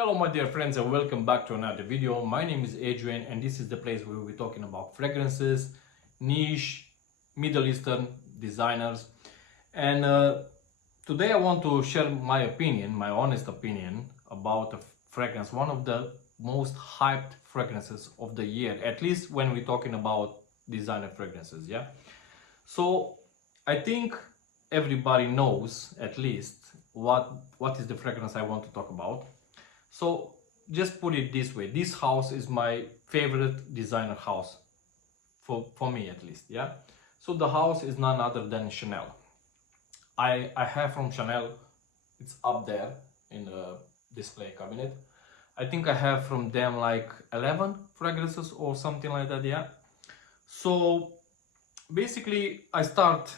Hello my dear friends and welcome back to another video. My name is Adrian and this is the place where we'll be talking about fragrances, niche, Middle Eastern designers. And today I want to share my opinion, my honest opinion about a fragrance, one of the most hyped fragrances of the year, at least when we're talking about designer fragrances, yeah? So I think everybody knows at least what is the fragrance I want to talk about. So just put it this way, this house is my favorite designer house, for me at least, yeah. So the house is none other than Chanel. I have from Chanel, it's up there in the display cabinet. I think I have from them like 11 fragrances or something like that, yeah. So basically I start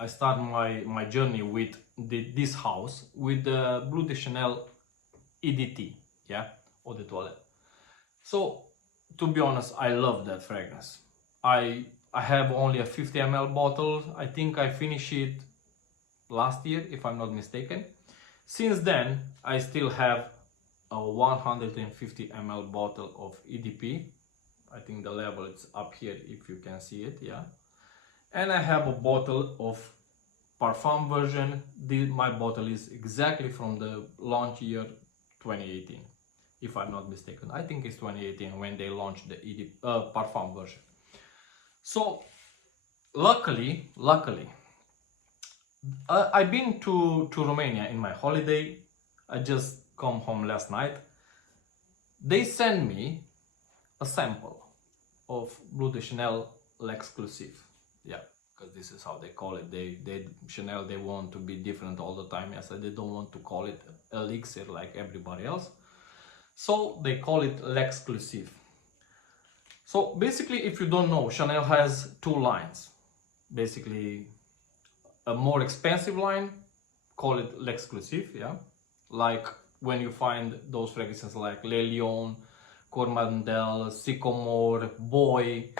my journey with this house with the Bleu de Chanel EDT, yeah, Eau de Toilette. So to be honest, I love that fragrance. I have only a 50 ml bottle. I think I finished it last year, if I'm not mistaken. Since then, I still have a 150 ml bottle of EDP. I think the label is up here if you can see it, yeah. And I have a bottle of Parfum version. My bottle is exactly from the launch year 2018, if I'm not mistaken. I think it's 2018 when they launched the Parfum version. So luckily, I've been to Romania in my holiday. I just come home last night. They sent me a sample of Bleu de Chanel L'Exclusive, yeah, because this is how they call it. Chanel, they want to be different all the time. Yes, they don't want to call it elixir like everybody else, so they call it L'Exclusive. So basically, if you don't know, Chanel has two lines. Basically, a more expensive line, call it L'Exclusive, yeah, like when you find those fragrances like Le Lion, Coromandel, Sycamore, Boy,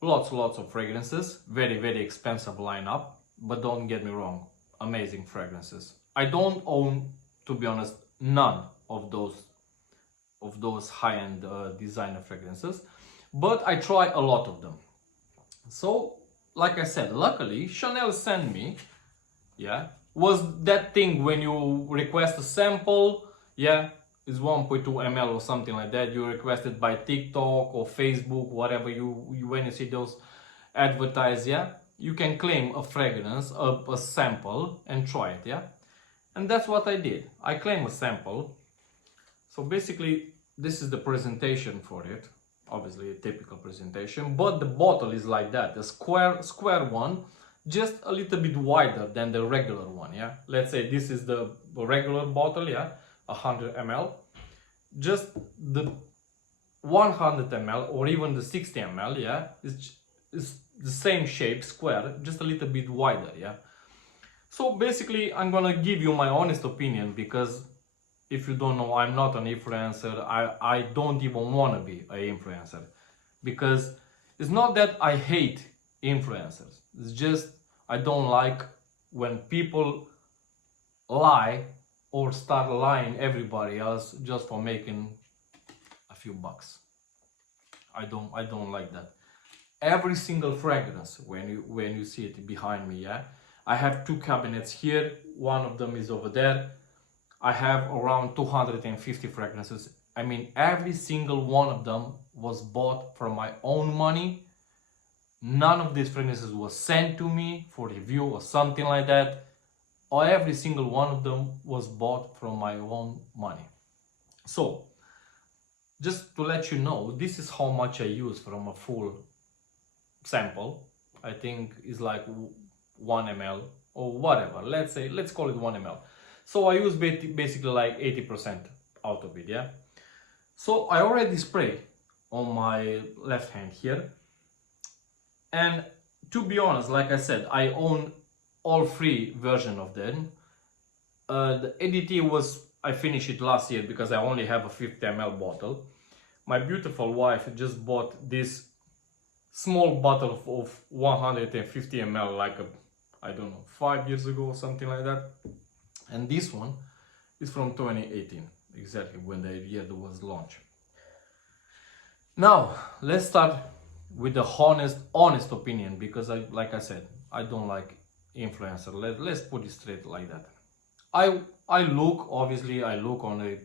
lots of fragrances, very expensive lineup, but don't get me wrong, amazing fragrances. I don't own, to be honest, none of those high-end designer fragrances, but I try a lot of them. So like I said, luckily Chanel sent me, yeah, was that thing when you request a sample, yeah, is 1.2 ml or something like that. You request it by TikTok or Facebook, whatever you when you see those advertised, yeah, you can claim a fragrance, a sample, and try it, yeah. And that's what I did. I claim a sample. So basically, this is the presentation for it. Obviously, a typical presentation, but the bottle is like that, the square one, just a little bit wider than the regular one, yeah. Let's say this is the regular bottle, yeah, 100 ml. Just the 100 ml or even the 60 ml, yeah, is the same shape, square, just a little bit wider, yeah. So basically, I'm gonna give you my honest opinion, because if you don't know, I'm not an influencer. I don't even want to be an influencer, because it's not that I hate influencers. It's just I don't like when people lie or start lying everybody else just for making a few bucks. I don't like that. Every single fragrance, when you see it behind me, yeah, I have two cabinets here. One of them is over there. I have around 250 fragrances. I mean, every single one of them was bought from my own money. None of these fragrances was sent to me for review or something like that. Or every single one of them was bought from my own money. So, just to let you know, this is how much I use from a full sample. I think is like 1 ml or whatever. Let's call it 1 ml. So I use basically like 80% out of it, yeah. So I already spray on my left hand here. And to be honest, like I said, I own all three versions of them. The EDT I finished it last year because I only have a 50 ml bottle. My beautiful wife just bought this small bottle of 150 ml like I don't know, 5 years ago or something like that. And this one It's from 2018, exactly when the year was launched. Now, let's start with the honest opinion, because like I said, I don't like influencer. Let's put it straight like that. I look, obviously, I look on the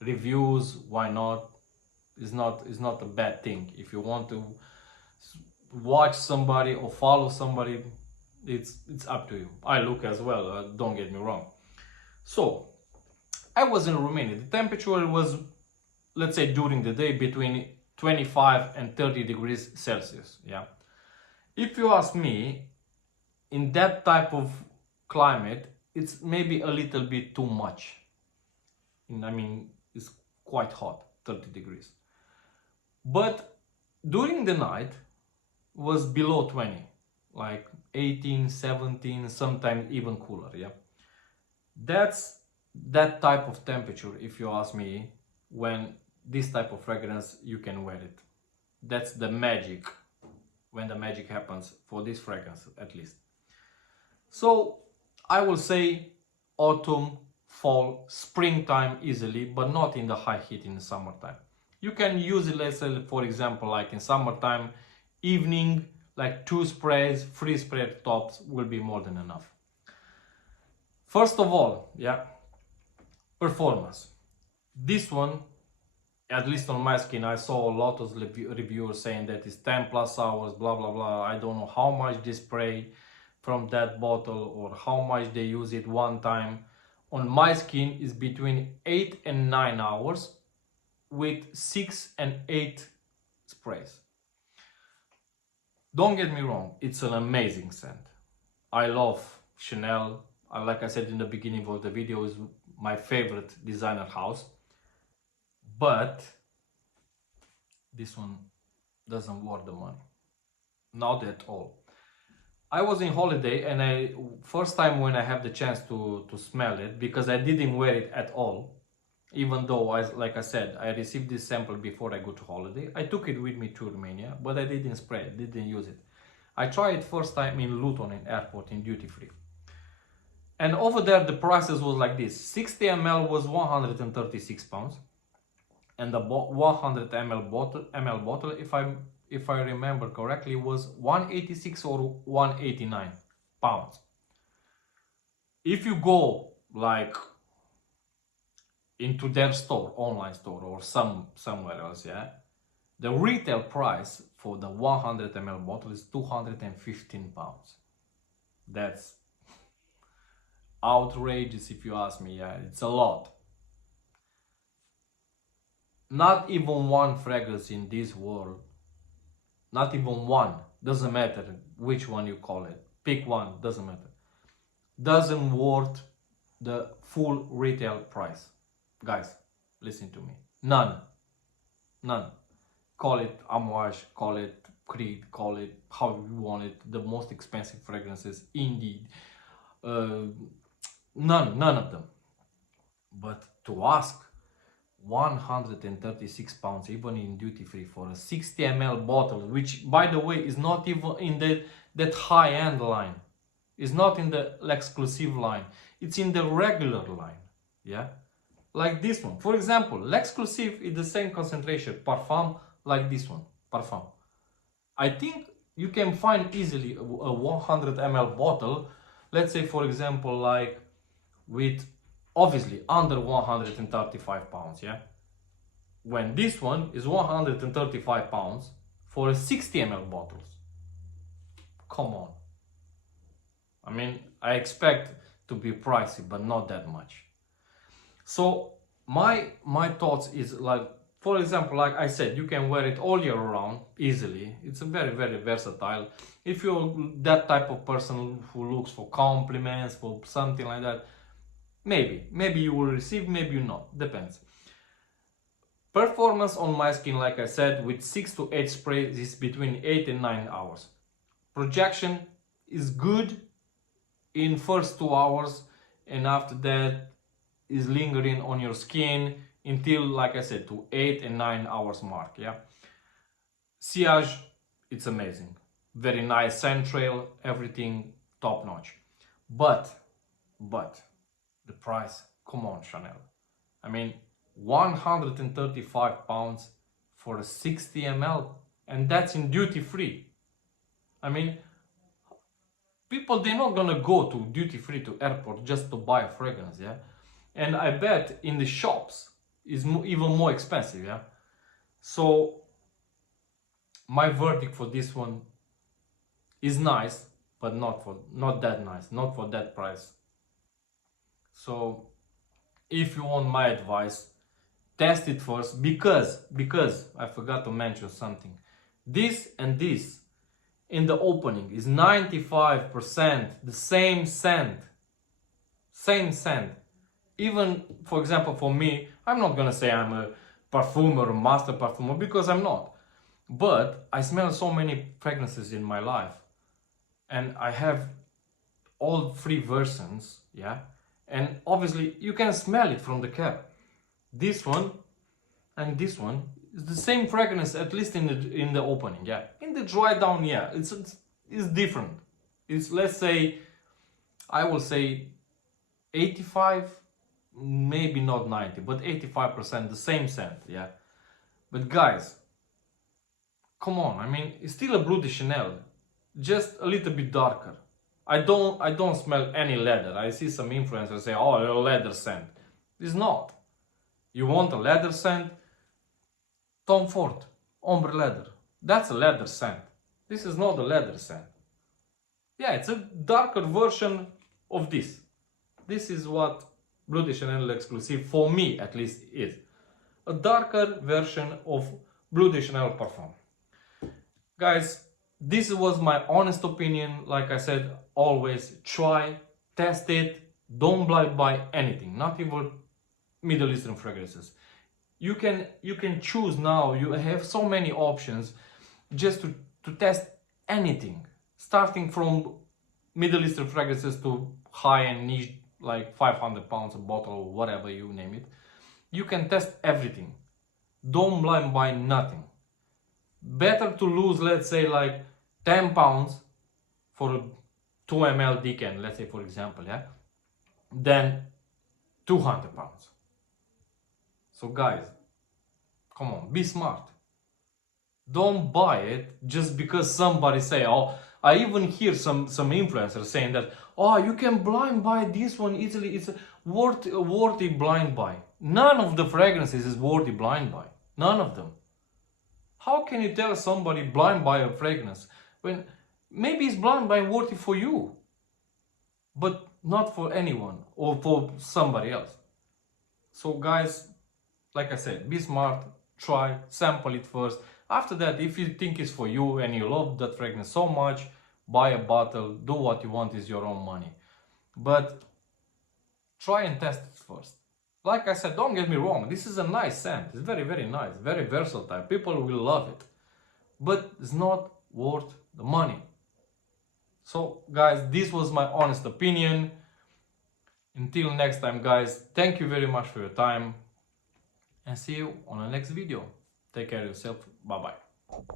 reviews. Why not? It's not a bad thing. If you want to watch somebody or follow somebody, it's up to you. I look as well. Don't get me wrong. So I was in Romania. The temperature was, let's say, during the day between 25 and 30 degrees Celsius. Yeah. If you ask me, in that type of climate, it's maybe a little bit too much. I mean, it's quite hot, 30 degrees. But during the night was below 20, like 18, 17, sometimes even cooler. Yeah. That's that type of temperature, if you ask me, when this type of fragrance you can wear it. That's the magic, when the magic happens for this fragrance, at least. So I will say autumn, fall, springtime easily, but not in the high heat in the summertime. You can use it, let's say, for example, like in summertime, evening, like 2 sprays, 3 spray tops will be more than enough. First of all, yeah, performance. This one, at least on my skin, I saw a lot of reviewers saying that it's 10 plus hours, blah blah blah. I don't know how much they spray from that bottle or how much they use it one time. On my skin is between 8 and 9 hours with 6 and 8 sprays. Don't get me wrong, it's an amazing scent. I love Chanel. Like I said in the beginning of the video, is my favorite designer house. But this one doesn't worth the money. Not at all. I was in holiday, and first time when I have the chance to smell it, because I didn't wear it at all, even though, like I said, I received this sample before I go to holiday. I took it with me to Romania, but I didn't spray it, didn't use it. I tried it first time in Luton in airport in duty free. And over there the prices was like this. 60 ml was 136 pounds. And the 100 ml bottle, if I remember correctly, was 186 or 189 pounds. If you go like into their store, online store, or somewhere else, yeah, the retail price for the 100 ml bottle is 215 pounds. That's outrageous, if you ask me. Yeah, it's a lot. Not even one fragrance in this world, not even one, doesn't matter which one you call it, pick one, doesn't matter, doesn't worth the full retail price. Guys, listen to me. None. Call it Amouage, call it Creed, call it how you want it, the most expensive fragrances, indeed. None of them. But to ask 136 pounds, even in duty free, for a 60 ml bottle, which by the way is not even in that high end line, is not in the exclusive line, it's in the regular line. Yeah, like this one, for example. L'Exclusive is the same concentration parfum like this one, parfum. I think you can find easily a 100 ml bottle, let's say for example, like with obviously under 135 pounds, yeah, when this one is 135 pounds for a 60 ml bottles. Come on. I mean, I expect to be pricey, but not that much. So my thoughts is, like, for example, like I said, you can wear it all year round easily. It's a very, very versatile. If you're that type of person who looks for compliments, for something like that, maybe you will receive, maybe you not, depends. Performance on my skin, like I said, with 6 to 8 sprays is between 8 and 9 hours. Projection is good in first 2 hours, and after that is lingering on your skin until, like I said, to 8 and 9 hours mark. Yeah, sillage, it's amazing, very nice scent trail, everything top notch. But the price, come on, Chanel. I mean, 135 pounds for a 60 ml, and that's in duty free. I mean, people, they're not gonna go to duty free to airport just to buy a fragrance, yeah? And I bet in the shops is even more expensive, yeah? So my verdict for this one is nice, but not that nice, not for that price. So if you want my advice, test it first, because I forgot to mention something. This and this in the opening is 95% the same scent. Same scent. Even, for example, for me, I'm not gonna say I'm a perfumer or master perfumer, because I'm not. But I smell so many fragrances in my life, and I have all 3 versions, yeah? And obviously you can smell it from the cap. This one and this one is the same fragrance, at least in the opening, yeah. In the dry down, yeah, it's different. It's, let's say, I will say 85, maybe not 90, but 85% the same scent, yeah. But guys, come on, I mean, it's still a Bleu de Chanel, just a little bit darker. I don't smell any leather. I see some influencers say, oh, a leather scent. It's not. You want a leather scent? Tom Ford, Ombre Leather. That's a leather scent. This is not a leather scent. Yeah, it's a darker version of this. This is what Bleu de Chanel exclusive, for me at least, is. A darker version of Bleu de Chanel parfum. Guys, this was my honest opinion. Like I said, always try, test it, don't buy anything, not even Middle Eastern fragrances. You can choose now, you have so many options just to test anything, starting from Middle Eastern fragrances to high-end niche, like 500 pounds a bottle or whatever you name it. You can test everything. Don't blind buy nothing. Better to lose, let's say, like 10 pounds for a 2 ml decan, let's say, for example, yeah, than 200 pounds. So guys, come on, be smart. Don't buy it just because somebody say, oh, I even hear some influencers saying that, oh, you can blind buy this one easily, it's a worthy blind buy. None of the fragrances is worthy blind buy. None of them. How can you tell somebody blind buy a fragrance when maybe it's blind buy worthy for you, but not for anyone or for somebody else? So guys, like I said, be smart, try, sample it first. After that, if you think it's for you and you love that fragrance so much, buy a bottle, do what you want, is your own money. But try and test it first. Like I said, don't get me wrong, this is a nice scent. It's very, very nice, very versatile. People will love it. But it's not worth the money. So guys, this was my honest opinion. Until next time, guys, thank you very much for your time. And see you on the next video. Take care of yourself. Bye bye.